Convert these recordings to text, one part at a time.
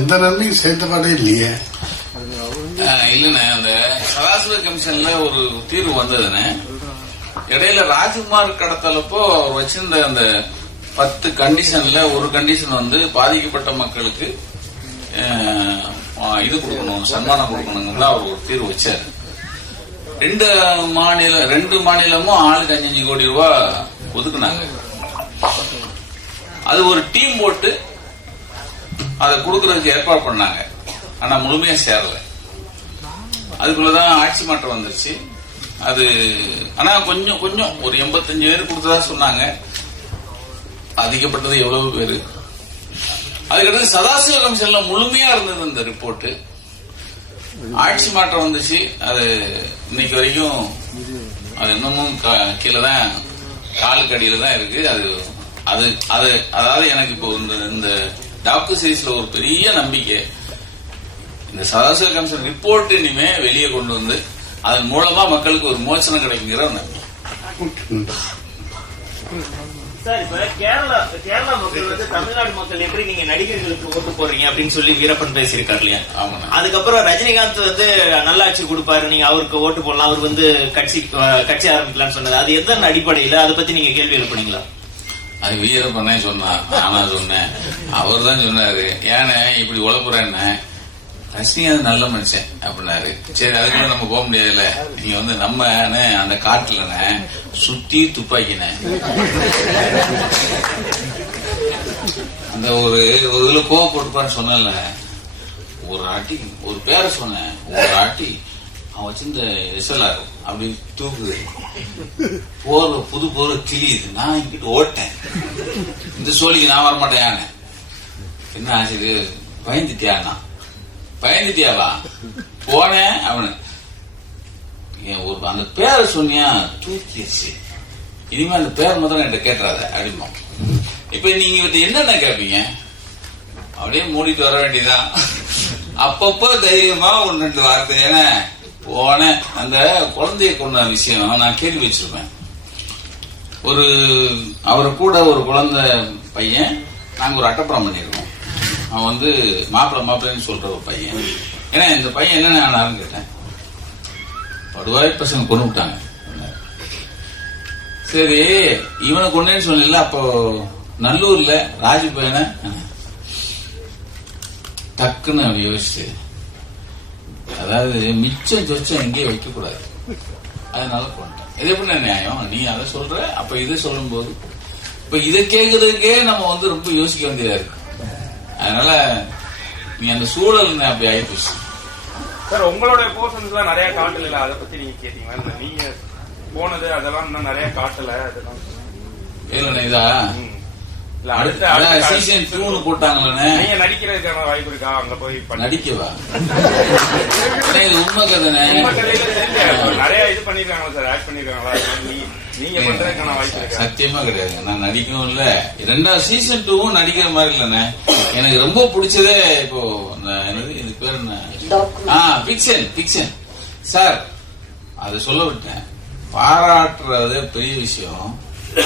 எந்த நன்மையும் சேர்த்தபாடே இல்லையே. இல்லண்ணே, அந்த சதாசிவ கமிஷன்ல ஒரு தீர்வு வந்ததுன்னு இடையில ராஜ்குமார் கடத்தலப்போ அவர் வச்சிருந்த அந்த 10 கண்டிஷன்ல ஒரு கண்டிஷன் வந்து பாதிக்கப்பட்ட மக்களுக்கு இது கொடுக்கணும், சன்மானம் கொடுக்கணுங்கிறத அவர் ஒரு தீர்வு வச்சாரு. ரெண்டு மாநிலமும் ஆளுக்கு 5 கோடி ரூபாய் ஒதுக்குனாங்க. அது ஒரு டீம் போட்டு அதை கொடுக்கறதுக்கு ஏற்பாடு பண்ணாங்க. ஆனா முழுமையா சேரல. அதுக்குள்ளதான் ஆட்சி மாற்றம் வந்துருச்சு. அது ஆனா கொஞ்சம் ஒரு 85 பேர் கொடுத்ததா சொன்னாங்க. அதிகப்பட்டது எவ்வளவு பேரு. அதுக்கடுத்து சதாசிவ கமிஷன்ல முழுமையா இருந்தது இந்த ரிப்போர்ட். ஆட்சி மாற்றம் வந்துச்சு. அது இன்னைக்கு வரைக்கும் அது இன்னமும் கீழதான், காலுக்கு அடியில தான் இருக்கு. அதாவது எனக்கு இப்போ இந்த டாக்டர் சீரீஸ்ல ஒரு பெரிய நம்பிக்கை, இந்த சதாசிவ கமிஷன் ரிப்போர்ட் இனிமே வெளியே கொண்டு வந்து அதன் மூலமா மக்களுக்கு ஒரு மோசனம் கிடைக்குங்கிற நம்பிக்கை. சார், இப்ப கேரளா மக்கள் வந்து தமிழ்நாடு மக்கள் எப்படி நீங்க நடிகர்களுக்கு ஓட்டு போடுறீங்க அப்படின்னு சொல்லி வீரப்பன் பேசியிருக்காரு இல்லையா? அதுக்கப்புறம் ரஜினிகாந்த் வந்து நல்லாட்சி கொடுப்பாரு, நீங்க அவருக்கு ஓட்டு போடலாம், அவர் வந்து கட்சி ஆரம்பிக்கலாம்னு சொன்னது, அது எதன் அடிப்படையில? அதை பத்தி நீங்க கேள்வி எழுப்புனீங்களா? அது வீரப்பனே சொன்னா, நானா சொன்னேன். அவர் தான் சொன்னாரு, ஏன்னா இப்படி உழப்புறேன்னு. ரஜினிகாந்த் நல்ல மனுஷன் அப்படின்னாரு. சரி, அதுக்குள்ள நம்ம போக முடியாதுல்ல. நீங்க வந்து நம்ம அந்த காட்டுல சுத்தி துப்பாக்கின அந்த ஒரு இதுல கோவப்பட்டுப்பான்னு சொன்னல, ஒரு ஆட்டி ஒரு பேரை சொன்னேன், ஒரு ஆட்டி அவன் வச்சிருந்த எஸ்எல்ஆர் அப்படி தூக்குது, புது போர் கிளியுது. நான் இங்கிட்டு ஓட்டேன், இந்த சோழிக்கு நான் வரமாட்டேன். என்ன ஆச்சு, பயந்துட்டியாண்ணா? பயந்துட்டியாவா? போனேன். அவனு ஒரு அந்த பேரை சொன்னியா தூக்கிடுச்சு. இனிமே அந்த பேர் முதல்ல என்கிட்ட கேட்டுறாத அப்படிமா. இப்ப நீங்க என்னென்ன கேட்பீங்க? அப்படியே மூடிட்டு வர வேண்டியதான். அப்பப்போ தைரியமா 1-2 வார்த்தை. ஏன்னா போனேன், அந்த குழந்தைய கொண்ட விஷயம் நான் கேள்வி வச்சிருப்பேன். அவரு கூட ஒரு குழந்தை பையன், நாங்க ஒரு அட்டப்புறம் பண்ணிருக்கோம். அவன் வந்து மாப்பிள்ளைன்னு சொல்ற ஒரு பையன். ஏன்னா இந்த பையன் என்ன ஆனாருன்னு கேட்டேன். படுவாய் பசங்க கொண்டு விட்டாங்க. சரி, இவனை கொண்டேன்னு சொன்ன. அப்போ நல்லூர்ல ராஜு பையனை டக்குன்னு யோசிச்சு, அதாவது மிச்சம் சொச்சம் எங்கேயும் வைக்க கூடாது, அதனால கொண்டேன். இது எப்படி நியாயம்? நீ அதை சொல்ற, அப்ப இதை சொல்லும் போது இப்ப இதை கேட்கறதுக்கே நம்ம வந்து ரொம்ப யோசிக்க வேண்டியதா இருக்கு. அதனால நீ அந்த சூழல் அப்படி ஆயிடுச்சு. சார், உங்களோட போர்ஷன்ஸ் எல்லாம் நிறைய காட்டல, அதை பத்தி நீங்க கேட்டீங்களா? நீங்க போனது அதெல்லாம் இன்னும் நிறைய காட்டல, அதெல்லாம் இல்ல இதா சீசன் 2 போட்டாங்களே. நீங்க நடிக்கிறதுக்கான வாய்ப்பு இருக்கா? அங்க போய் நடிக்கவா? உண்மை கதை நிறைய இது பண்ணிருக்காங்களா சார், ஆக்ட் பண்ணிருக்காங்களா? நீங்க பண்றதுக்கான வாய்ப்பு இருக்கா? சத்தியமா கிடையாது. நான் நடிக்கவும் இல்ல. 2வது சீசன் 2 நடிக்கிற மாதிரி இல்லண்ணே. எனக்கு ரொம்ப பிடிச்சதே இப்போ இது பேர் என்ன, பிக்சன் சார். அதை சொல்ல விட்டேன். பாராட்டுறது பெரிய விஷயம்.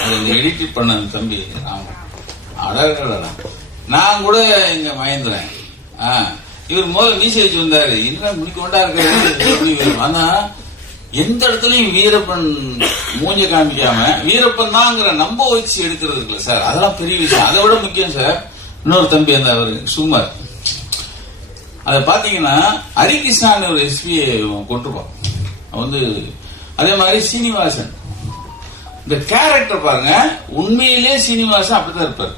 அதை எடிட் பண்ண தம்பி ராமன், அடடா. நான் கூட இங்க மயந்துறேன். இவர் முதல்ல மீசை வச்சு வந்தாரு, இன்னும் முடிக்க கொண்டா இருக்காரு. ஆனா எந்த இடத்துலயும் வீரப்பன் மூஞ்ச காமிக்காம வீரப்பன் தான்ங்கிற நம்ப வச்சு எடுக்கிறது இருக்குல்ல சார், அதெல்லாம் பெரிய விஷயம். அதை விட முக்கியம் சார், இன்னொரு தம்பி அந்த அவரு சுமார், அதை பாத்தீங்கன்னா ஹரிகிருஷ்ணான்னு ஒரு எஸ்பியை கொண்டிருப்போம். வந்து அதே மாதிரி சீனிவாசன், இந்த கேரக்டர் பாருங்க, உண்மையிலே சீனிவாசன் அப்படித்தான் இருப்பாரு.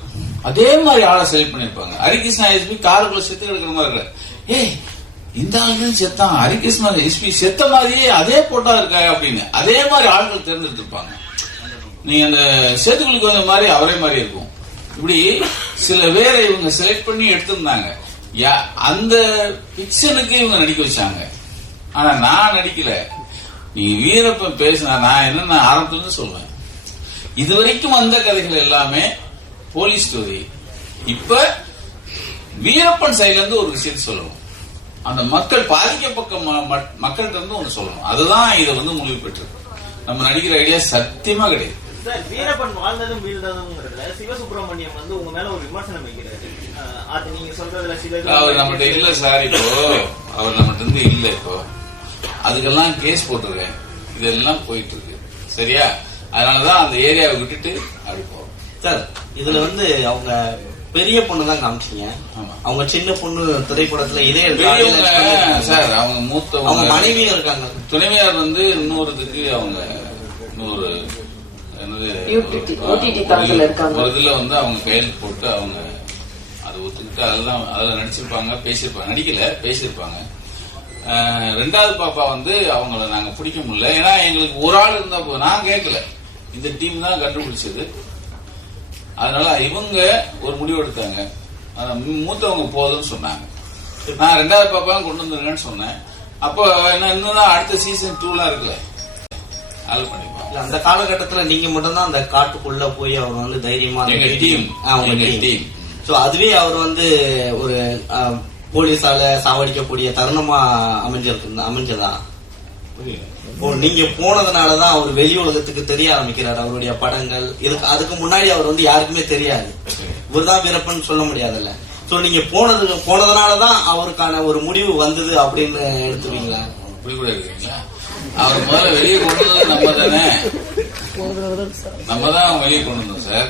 அதே மாதிரி ஆளை செலக்ட் பண்ணிருப்பாங்க. ஹரிகிருஷ்ணா எஸ்பி காருக்குள்ள செத்து கிடக்கிற மாதிரி இருக்க, ஏய் இந்த ஆளுக்கு செத்தான், ஹரிகிருஷ்ணா எஸ்பி செத்த மாதிரியே அதே போட்டா இருக்கா அப்படின்னு அதே மாதிரி ஆட்கள் தேர்ந்தெடுத்து இருப்பாங்க. நீங்க அந்த சேத்துக்குழிக்கு வந்த மாதிரி அவரே மாதிரி இருக்கும். இப்படி சில பேரை இவங்க செலக்ட் பண்ணி எடுத்திருந்தாங்க. அந்த பிக்சனுக்கு இவங்க நடிக்க வச்சாங்க. ஆனா நான் நடிக்கல. நீங்க வீரப்பன் பேசினா நான் என்ன ஆரம்பத்துல சொல்லுவேன். இதுவரைக்கும் வந்த கதைகள் எல்லாமே போலீஸ் ஸ்டோரி. இப்ப வீரப்பன் சைட்ல இருந்து ஒரு விஷயத்தை சொல்லணும், அந்த மக்கள் பாதிக்கப்பட்ட மக்கள்கிட்ட இருந்து ஒண்ணு சொல்லணும். அதுதான் இதை வந்து முடிவு பெற்று நம்ம நடிக்கிற ஐடியா சத்தியமா கிடையாது. வீரப்பன் வாழ்ந்ததும் வீழ்ந்ததும் சிவசுப்ரமணியம் வந்து உங்க மேல ஒரு விமர்சனம் வைக்கிறாரு. அது நீங்க சொல்றதுல சில அவர் நம்மகிட்ட இல்ல சார். இப்போ அவர் நம்மகிட்ட இருந்து இல்ல. இப்போ அதுக்கெல்லாம் கேஸ் போட்டிருக்கேன். இதெல்லாம் போயிட்டு இருக்கு. சரியா? அதனாலதான் அந்த ஏரியாவை விட்டுட்டு அப்படி போறோம் சார். இதுல வந்து அவங்க பெரிய பொண்ணு தான் காமிச்சீங்க. அவங்க சின்ன பொண்ணு திரைப்படத்துல இதே சார். அவங்க மூத்தவங்க, அவங்க மனைவியும் இருக்காங்க. துணைவியார் வந்து இன்னொருத்துக்கு அவங்க இன்னொரு என்னது ஒரு இதுல வந்து அவங்க கையெழுத்து போட்டு அவங்க அதை ஒத்துக்கிட்டு அதெல்லாம் அதுல நடிச்சிருப்பாங்க, பேசியிருப்பாங்க. நடிக்கல, பேசியிருப்பாங்க. ரெண்டாவது பாப்பா வந்து அவங்கள நாங்க பிடிக்க முடியல. ஏன்னா எங்களுக்கு ஒரு ஆள் இருந்தா நான் கேட்கல, இந்த டீம் தான் கண்டுபிடிச்சது. அதனால இவங்க ஒரு முடிவு எடுத்தாங்க. மூத்தவங்க போதும்னு சொன்னாங்க. நான் ரெண்டாவது பாப்பா கொண்டு வந்துருங்கன்னு சொன்னேன். அப்போ என்ன இன்னும் அடுத்த சீசன் 2 இருக்குல்ல, அது பண்ணிப்போம். அந்த காலகட்டத்துல நீங்க மட்டும் தான் அந்த காட்டுக்குள்ள போய் அவர் வந்து தைரியமா டீம். சோ அதுவே அவர் வந்து ஒரு போலீஸால சாவடிக்கக்கூடிய தருணமா அமைஞ்சதா? நீங்க போனதுனாலதான் அவர் வெளி உலகத்துக்கு தெரிய ஆரம்பிக்கிறார். அவருடைய படங்கள் அதுக்கு முன்னாடி அவர் வந்து யாருக்குமே தெரியாது. இவர்தான் வீரப்பன் சொல்ல முடியாதுல்ல. சோ நீங்க போனதுனாலதான் அவருக்கான ஒரு முடிவு வந்தது அப்படின்னு எடுத்துவீங்களா? அப்படி கூட இருக்குங்களா? அவர் முதல்ல வெளியே கொண்டு வந்தது நம்ம தானே, நம்ம தான் வெளியே கொண்டு வந்தோம் சார்.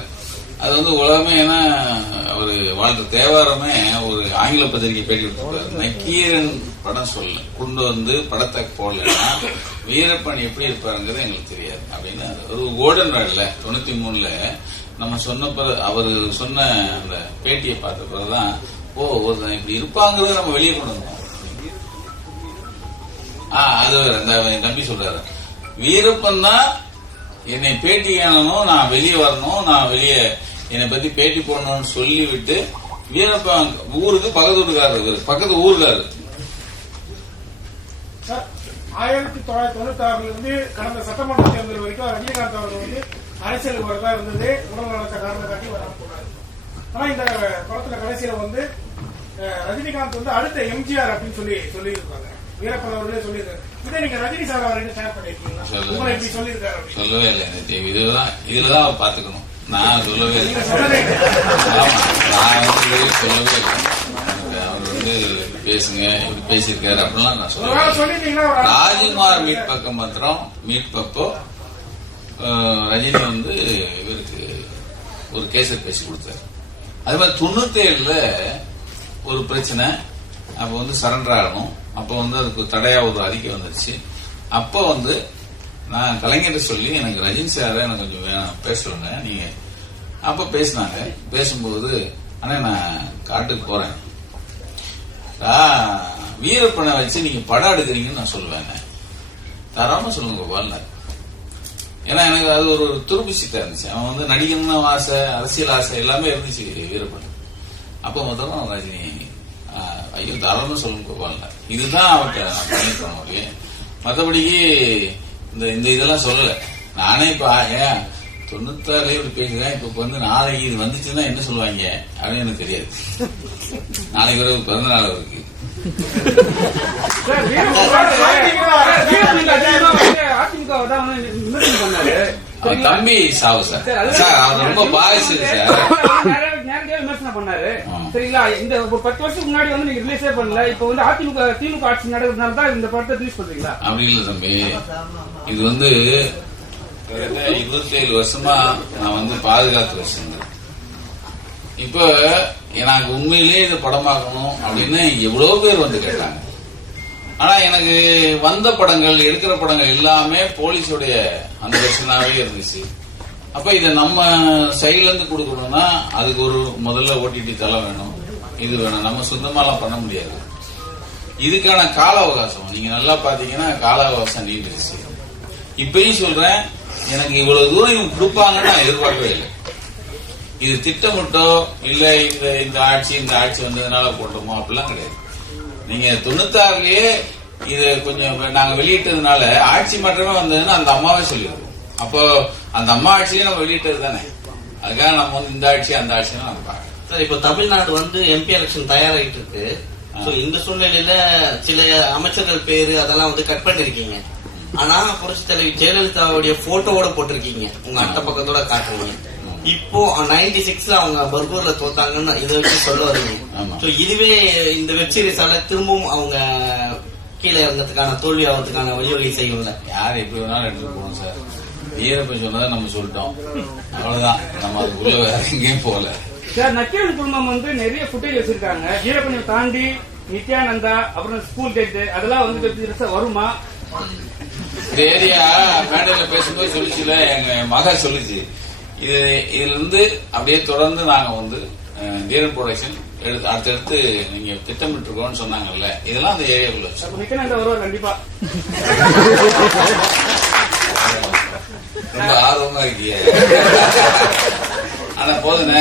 அது வந்து உலகமே, ஏன்னா அவரு வாழ்ற தேவாரமே ஒரு ஆங்கில பத்திரிகை பேட்டி கொடுத்துருக்காரு. நக்கீரன் படம் சொல்ல கொண்டு வந்து படத்தை போடலன்னா வீரப்பன் எப்படி இருப்பாருங்கிறது எங்களுக்கு தெரியாது அப்படின்னு ஒரு கோல்டன் ராட்ல 93ல நம்ம சொன்ன பிறகு அவரு சொன்ன அந்த பேட்டியை பார்த்த பிறகுதான் ஒரு இப்படி இருப்பாங்கிறத நம்ம வெளியே கொண்டு வந்தோம். அது அந்த தம்பி சொல்றாரு, வீரப்பன் தான் என்னை பேட்டி காணணும், நான் வெளியே வரணும், நான் வெளியே என்னை பத்தி பேட்டி போடணும்னு சொல்லிவிட்டு வீரப்பன் ஊருக்கு பக்கத்து ஊருக்காரு. 1996 இருந்து கடந்த சட்டமன்ற தேர்தல் வரைக்கும் ரஜினிகாந்த் அவர்கள் வந்து அரசியலுக்கு வரதா இருந்தது. உணவு நலத்த காரணம் காட்டி வராம போனாரு. ஆனா இந்த படத்துல கடைசியில வந்து ரஜினிகாந்த் வந்து அடுத்த எம்ஜிஆர் அப்படின்னு சொல்லியிருக்காங்க. வீரப்பன் அவர்களே சொல்லியிருக்காரு. இதை நீங்க ரஜினி சார் அவர்கிட்ட ஷேர் பண்ணிருக்கீங்களா? இப்படி சொல்லியிருக்காரு. சொல்லவே இல்லை. இதுலதான் பாத்துக்கணும். நான் சொல்லவே இல்லை. நான் வந்து சொல்லவே இல்லை. அவர் வந்து பேசுங்க இப்படி பேசியிருக்காரு அப்படிலாம் நான் சொல்லுவேன். ராஜ்குமார் மீட் பக்கம் மாத்திரம் மீட்பப்போ ரஜினி வந்து இவருக்கு ஒரு கேஸை பேசி கொடுத்தாரு. அது மாதிரி 97ல ஒரு பிரச்சனை. அப்ப வந்து சரண்டர் ஆகணும். அப்ப வந்து அதுக்கு தடையா ஒரு அறிக்கை வந்துருச்சு. அப்ப வந்து நான் கலைஞர்கிட்ட சொல்லி எனக்கு ரஜினி சார் எனக்கு கொஞ்சம் வேணும் பேச சொல்லுங்க நீங்க. அப்ப பேசினாங்க. பேசும்போது ஆனா நான் காட்டுக்கு போறேன், வீரப்பனை வச்சு நீங்க படம் எடுக்கிறீங்கன்னு நான் சொல்லுவேன். தாராளமா சொல்லுங்க கோபால். ஏன்னா எனக்கு அது ஒரு துருபிசிட்டா இருந்துச்சு. அவன் வந்து நடிகன்னு ஆசை, அரசியல் ஆசை எல்லாமே இருந்துச்சு வீரப்பன். அப்ப முதல்ல ரஜினி ஐயோ தாராளமா சொல்லுங்க கோபால். இதுதான் அவர்கிட்ட நான் பண்ணிருக்கேன். மற்றபடிக்கு இந்த இதெல்லாம் சொல்லல. நானே இப்ப 96 இப்படி பேசுறேன். இப்ப வந்து நாளைக்கு இது வந்துச்சுன்னா என்ன சொல்லுவாங்க அப்படின்னு எனக்கு தெரியாது. நாளைக்கு ஒரு பிறந்த நாள் இருக்கு. தம்பி சாவு சார் அவர் ரொம்ப பாதிச்சது சார். விமர்சனம் பண்ணாரு. சரிங்களா? இந்த 10 வருஷத்துக்கு முன்னாடி வந்து நீங்க ரிலீஸே பண்ணல. இப்ப வந்து திமுக ஆட்சி நடக்கிறதுனால தான் இந்த படத்தை ரிலீஸ் பண்றீங்களா? அப்படி இல்ல தம்பி. இது வந்து 27 வருஷமா நான் வந்து பாதுகாத்து வச்சிருந்தேன். இப்ப எனக்கு உண்மையிலேயே இதை படமாக்கணும் அப்படின்னு எவ்வளவு பேர் வந்து கேட்டாங்க. ஆனா எனக்கு வந்த படங்கள், எடுக்கிற படங்கள் எல்லாமே போலீஸுடைய அந்த பிரச்சனாவே இருந்துச்சு. அப்ப இதை நம்ம சைட்ல இருந்து கொடுக்கணும்னா அதுக்கு ஒரு முதல்ல ஓடிடி தளம் வேணும், இது வேணும். நம்ம சொந்தமாலாம் பண்ண முடியாது. இதுக்கான கால அவகாசம் நீங்க நல்லா பாத்தீங்கன்னா கால அவகாசம் நீண்டுச்சு. இப்பயும் சொல்றேன், எனக்கு இவ்வளவு தூரம் இவங்க கொடுப்பாங்கன்னு நான் எதிர்பார்க்கவே இல்லை. இது திட்டமிட்டோ இல்ல இந்த ஆட்சி வந்ததுனால போட்டோமோ அப்படிலாம் கிடையாது. நீங்க 96லயே இது கொஞ்சம் நாங்க வெளியிட்டதுனால ஆட்சி மாற்றமே வந்ததுன்னு அந்த அம்மாவே சொல்லிடுவோம். அப்போ அந்த அம்மா ஆட்சியே நம்ம வெளியிட்டது தானே. அதுக்காக நம்ம வந்து இந்த ஆட்சி அந்த ஆட்சி நம்ம பார்க்கணும். சார், இப்ப தமிழ்நாடு வந்து எம்பி எலெக்ஷன் தயாராகிட்டு இருக்கு. இந்த சூழ்நிலையில சில அமைச்சர்கள் பேரு அதெல்லாம் வந்து கட் பண்ணிருக்கீங்க. ஆனா புரட்சி தலைவி ஜெயலலிதாவுடைய போட்டோவோட போட்டிருக்கீங்க, உங்க அட்டை பக்கத்தோட காட்டுறீங்க. இப்போ 96ல அவங்க பர்கூர்ல தோத்தாங்கன்னு இதை வச்சு சொல்ல வருவீங்க. ஆமா. So, இதுவே இந்த வெப் சீரிஸால திரும்பவும் அவங்க கீழே இறங்கிறதுக்கான தோல்வி ஆகிறதுக்கான வழிவகை செய்யும்ல. யார் எப்படி வேணாலும் எடுத்துட்டு போகணும் சார். வீரப்பன் சொன்னதை நம்ம சொல்லிட்டோம், அவ்வளவுதான். நம்ம அதுக்குள்ள வேற எங்கேயும் போகல சார். நக்கீரன் குடும்பம் வந்து நிறைய ஃபுட்டேஜ் வச்சிருக்காங்க. வீரப்பனை தாண்டி நித்யானந்தா அப்புறம் ஸ்கூல் டேட் அதெல்லாம் வந்து வருமா? இந்த ஏரியா மேடையில பேசும்போது சொல்லிச்சுல, எங்க மகா சொல்லிச்சு. இதுல இருந்து அப்படியே தொடர்ந்து நாங்க வந்து வீரன் ப்ரொடக்ஷன் அடுத்தடுத்து நீங்க திட்டமிட்டு இருக்கோம்னு சொன்னாங்கல்ல, இதெல்லாம் அந்த ஏரியாக்குள்ள வச்சு நித்யானந்தா வருவார் கண்டிப்பா. ரொம்ப ஆர்வமா இருக்கீங்க. ஆனா போதுனே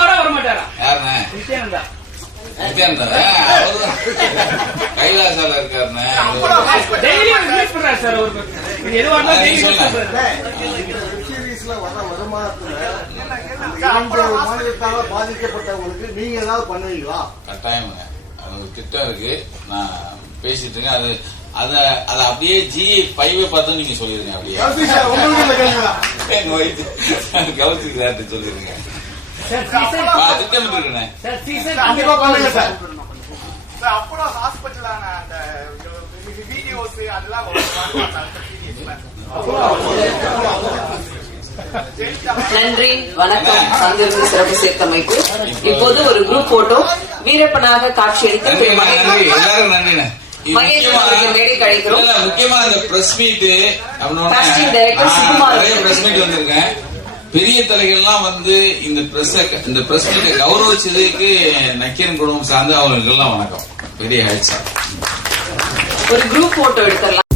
வர மாட்டாரா யாருண்ணே? நித்யானந்தா. நித்யானந்தா கைலாசால இருக்காருண்ணே. சார் நீங்க சொல்லுங்க. மாநிலத்தால பாதிக்கப்பட்டவங்களுக்கு நீங்க ஏதாவது பண்ணுவீங்களா? கட்டாயமுங்க, அது ஒரு திட்டம் இருக்கு. நான் பேசிட்டு இருக்கேன். அதை அப்படியே G5 பார்த்து நீங்க சொல்லிருங்க. அப்படியே எங்க வயிற்று கவுத்துக்கு சொல்லிருங்க. திட்டமிட்டு இருக்கேன். கண்டிப்பா பண்ணுங்க சார். அப்போலோ ஹாஸ்பிட்டலான அந்த வீடியோஸ் அதெல்லாம் நன்றி, வணக்கம். சந்திரன் சிறப்பு சேர்த்தமைக்கு இப்போது ஒரு குரூப் போட்டோ வீரப்பனாக காட்சியளித்த எல்லாரும் நன்றிண்ணே. முக்கியமா இந்த பிரஸ் மீட் நிறைய பிரஸ் மீட் வந்திருக்கேன். பெரிய தலைகள்லாம் வந்து இந்த பிரஸ் மீட்டை கௌரவிச்சதுக்கு நக்கீரன் குடும்பம் சார்ந்து அவங்களுக்கு எல்லாம் வணக்கம். பெரிய ஹெல்ப். ஒரு குரூப் போட்டோ எடுத்துடலாம்.